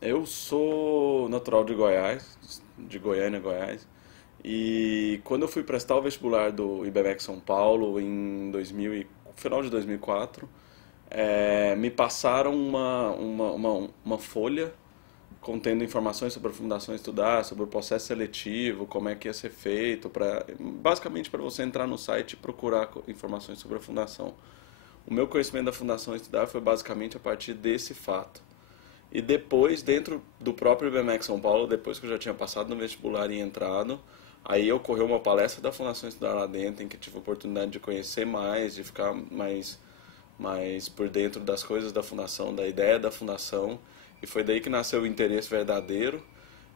Eu sou natural de Goiás, de Goiânia, Goiás. E quando eu fui prestar o vestibular do IBMEC São Paulo em 2000, final de 2004, me passaram uma folha contendo informações sobre a Fundação Estudar, sobre o processo seletivo, como é que ia ser feito, basicamente para você entrar no site e procurar informações sobre a Fundação. O meu conhecimento da Fundação Estudar foi basicamente a partir desse fato. E depois, dentro do próprio IBMEC São Paulo, depois que eu já tinha passado no vestibular e entrado, aí ocorreu uma palestra da Fundação Estudar lá dentro, em que tive a oportunidade de conhecer mais, de ficar mais por dentro das coisas da Fundação, da ideia da Fundação. E foi daí que nasceu o interesse verdadeiro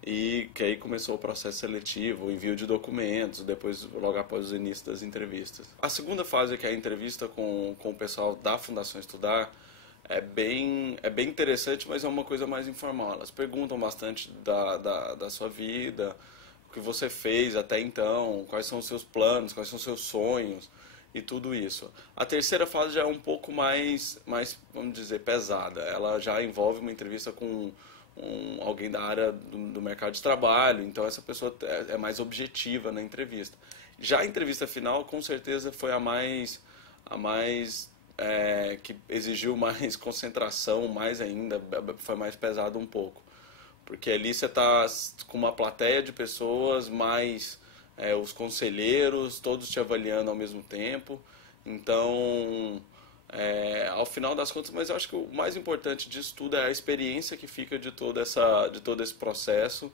e que aí começou o processo seletivo, o envio de documentos, depois logo após o início das entrevistas. A segunda fase, que é a entrevista com o pessoal da Fundação Estudar, é bem interessante, mas é uma coisa mais informal. Elas perguntam bastante da sua vida, o que você fez até então, quais são os seus planos, quais são os seus sonhos e tudo isso. A terceira fase já é um pouco mais, vamos dizer, pesada. Ela já envolve uma entrevista com alguém da área do mercado de trabalho, então essa pessoa é mais objetiva na entrevista. Já a entrevista final, com certeza, foi a mais que exigiu mais concentração, mais ainda, foi mais pesado um pouco. Porque ali você está com uma plateia de pessoas, mais os conselheiros, todos te avaliando ao mesmo tempo. Então, ao final das contas, mas eu acho que o mais importante disso tudo é a experiência que fica de todo esse processo,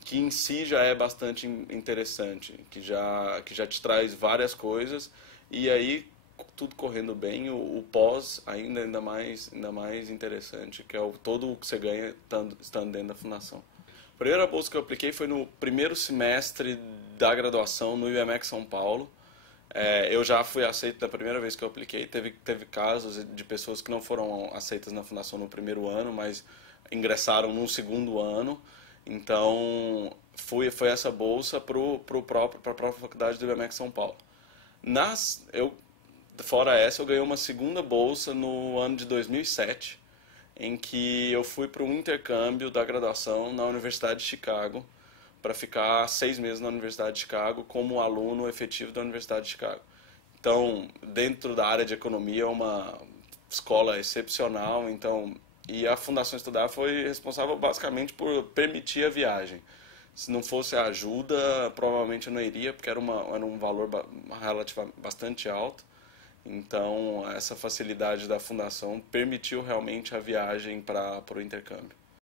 que em si já é bastante interessante, que já te traz várias coisas, e aí tudo correndo bem, o pós ainda mais interessante, que é todo o que você ganha estando dentro da fundação. A primeira bolsa que eu apliquei foi no primeiro semestre da graduação no IBMEC São Paulo. Eu já fui aceito da primeira vez que eu apliquei. Teve casos de pessoas que não foram aceitas na fundação no primeiro ano, mas ingressaram no segundo ano. Então, foi essa bolsa para a própria faculdade do IBMEC São Paulo. Fora essa, eu ganhei uma segunda bolsa no ano de 2007, em que eu fui para um intercâmbio da graduação na Universidade de Chicago, para ficar 6 meses na Universidade de Chicago como aluno efetivo da Universidade de Chicago. Então, dentro da área de economia, é uma escola excepcional, então, e a Fundação Estudar foi responsável basicamente por permitir a viagem. Se não fosse a ajuda, provavelmente eu não iria, porque era um valor relativamente bastante alto. Então, essa facilidade da fundação permitiu realmente a viagem para o intercâmbio.